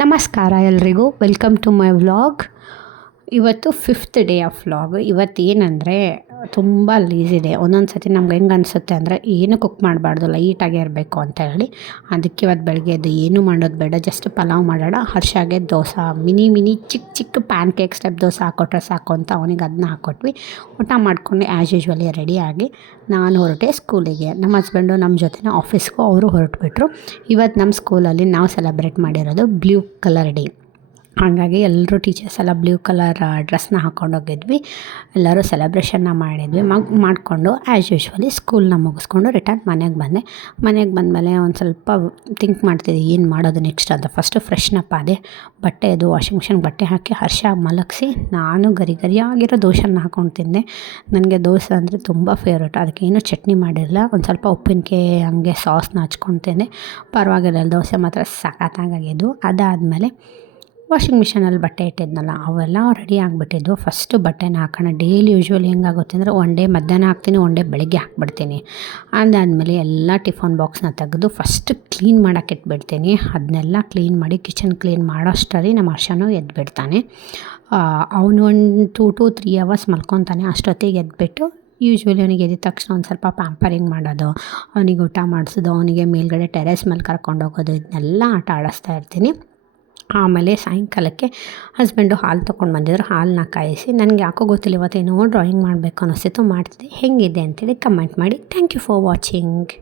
ನಮಸ್ಕಾರ ಎಲ್ರಿಗೂ, welcome to my vlog. ಇವತ್ತು 5th ಡೇ ಆಫ್ ವ್ಲಾಗ್. ಇವತ್ತೇನೆಂದರೆ ತುಂಬ ಲೀಸಿ ಡೇ. ಒಂದೊಂದು ಸತಿ ನಮ್ಗೆ ಹೆಂಗೆ ಅನಿಸುತ್ತೆ ಅಂದರೆ ಏನು ಕುಕ್ ಮಾಡಬಾರ್ದು, ಲೈಟಾಗೇ ಇರಬೇಕು ಅಂತ ಹೇಳಿ. ಅದಕ್ಕೆ ಇವತ್ತು ಬೆಳಗ್ಗೆ ಎದ್ದು ಏನೂ ಮಾಡೋದು ಬೇಡ, ಜಸ್ಟ್ ಪಲಾವ್ ಮಾಡೋಣ. ಹರ್ಷಾಗೆ ದೋಸೆ ಮಿನಿ ಚಿಕ್ಕ ಪ್ಯಾನ್ ಕೇಕ್ಸ್ ಟೈಪ್ ದೋಸೆ ಹಾಕ್ಕೊಟ್ರೆ ಸಾಕು ಅಂತ ಅವನಿಗೆ ಅದನ್ನ ಹಾಕ್ಕೊಟ್ವಿ. ಊಟ ಮಾಡ್ಕೊಂಡು ಆ್ಯಸ್ ಯೂಶ್ವಲಿ ರೆಡಿಯಾಗಿ ನಾನು ಹೊರಟೆ ಸ್ಕೂಲಿಗೆ. ನಮ್ಮ ಹಸ್ಬೆಂಡು ನಮ್ಮ ಜೊತೆನೇ ಆಫೀಸ್ಗೂ ಅವರು ಹೊರಟುಬಿಟ್ರು. ಇವತ್ತು ನಮ್ಮ ಸ್ಕೂಲಲ್ಲಿ ನಾವು ಸೆಲೆಬ್ರೇಟ್ ಮಾಡಿರೋದು ಬ್ಲೂ ಕಲರ್ ಡೇ. ಹಾಗಾಗಿ ಎಲ್ಲರೂ ಟೀಚರ್ಸ್ ಎಲ್ಲ ಬ್ಲೂ ಕಲರ್ ಡ್ರೆಸ್ನ ಹಾಕ್ಕೊಂಡೋಗಿದ್ವಿ. ಎಲ್ಲರೂ ಸೆಲೆಬ್ರೇಷನ್ನ ಮಾಡಿದ್ವಿ. ಮಾಡಿಕೊಂಡು ಆ್ಯಸ್ ಯೂಶ್ವಲಿ ಸ್ಕೂಲ್ನ ಮುಗಿಸ್ಕೊಂಡು ರಿಟರ್ನ್ ಮನೆಗೆ ಬಂದೆ. ಮನೆಗೆ ಬಂದಮೇಲೆ ಒಂದು ಸ್ವಲ್ಪ ಥಿಂಕ್ ಮಾಡ್ತಿದ್ದೆ ಏನು ಮಾಡೋದು ನೆಕ್ಸ್ಟ್ ಅಂತ. ಫಸ್ಟು ಫ್ರೆಶ್ನಪ್ ಆದೆ, ಬಟ್ಟೆ ಅದು ವಾಷಿಂಗ್ ಮಿಷಿನ್ಗೆ ಬಟ್ಟೆ ಹಾಕಿ ಹರ್ಷ ಮಲಗಿಸಿ ನಾನು ಗರಿಯಾಗಿರೋ ದೋಸೆನ ಹಾಕ್ಕೊಂಡು ತಿಂದೆ. ನನಗೆ ದೋಸೆ ಅಂದರೆ ತುಂಬ ಫೇವ್ರೇಟ್. ಅದಕ್ಕೆ ಏನೂ ಚಟ್ನಿ ಮಾಡಿರಲಿಲ್ಲ, ಒಂದು ಸ್ವಲ್ಪ ಉಪ್ಪಿನಕಾಯಿ ಹಂಗೆ ಸಾಸ್ನ ಹಚ್ಕೊಂಡು ತಿಂದೆ. ಪರವಾಗಿಲ್ಲ, ದೋಸೆ ಮಾತ್ರ ಸಖತ್ತಾಗಿದ್ದು. ಅದಾದಮೇಲೆ ವಾಷಿಂಗ್ ಮಿಷನಲ್ಲಿ ಬಟ್ಟೆ ಇಟ್ಟಿದ್ನಲ್ಲ ಅವೆಲ್ಲ ರೆಡಿ ಆಗಿಬಿಟ್ಟಿದ್ವು. ಫಸ್ಟು ಬಟ್ಟೆನ ಹಾಕೋಣ. ಡೈಲಿ ಯೂಶ್ವಲಿ ಹೆಂಗಾಗುತ್ತೆ ಅಂದರೆ ಒನ್ ಡೇ ಮಧ್ಯಾಹ್ನ ಹಾಕ್ತೀನಿ, ಒನ್ ಡೇ ಬೆಳಗ್ಗೆ ಹಾಕ್ಬಿಡ್ತೀನಿ. ಅದಾದಮೇಲೆ ಎಲ್ಲ ಟಿಫನ್ ಬಾಕ್ಸ್ನ ತೆಗೆದು ಫಸ್ಟ್ ಕ್ಲೀನ್ ಮಾಡೋಕೆ ಇಟ್ಬಿಡ್ತೀನಿ. ಅದನ್ನೆಲ್ಲ ಕ್ಲೀನ್ ಮಾಡಿ ಕಿಚನ್ ಕ್ಲೀನ್ ಮಾಡೋಷ್ಟರಲ್ಲಿ ನಮ್ಮ ಹರ್ಷನೂ ಎದ್ಬಿಡ್ತಾನೆ. ಅವನು ಒಂದು 2 to 3 hours ಮಲ್ಕೊತಾನೆ. ಅಷ್ಟೊತ್ತಿಗೆ ಎದ್ಬಿಟ್ಟು ಯೂಶ್ವಲಿ ಅವನಿಗೆ ಎದ್ದ ತಕ್ಷಣ ಒಂದು ಸ್ವಲ್ಪ ಪ್ಯಾಂಪರಿಂಗ್ ಮಾಡೋದು, ಅವನಿಗೆ ಊಟ ಮಾಡಿಸೋದು, ಅವನಿಗೆ ಮೇಲ್ಗಡೆ ಟೆರೆಸ್ ಮೇಲೆ ಕರ್ಕೊಂಡೋಗೋದು, ಇದನ್ನೆಲ್ಲ ಆಟ ಆಡಿಸ್ತಾ ಇರ್ತೀನಿ. ಆಮೇಲೆ ಸಾಯಂಕಾಲಕ್ಕೆ ಹಸ್ಬೆಂಡು ಹಾಲು ತೊಗೊಂಡು ಬಂದಿದ್ರು. ಹಾಲನ್ನ ಕಾಯಿಸಿ ನನಗೆ ಯಾಕೋ ಗೊತ್ತಿಲ್ಲ ಇವತ್ತೇನೋ ಡ್ರಾಯಿಂಗ್ ಮಾಡಬೇಕು ಅನ್ನಿಸ್ತಿತ್ತು, ಮಾಡ್ತಿದ್ದೆ. ಹೇಗಿದೆ ಅಂತೇಳಿ ಕಮೆಂಟ್ ಮಾಡಿ. Thank you for watching.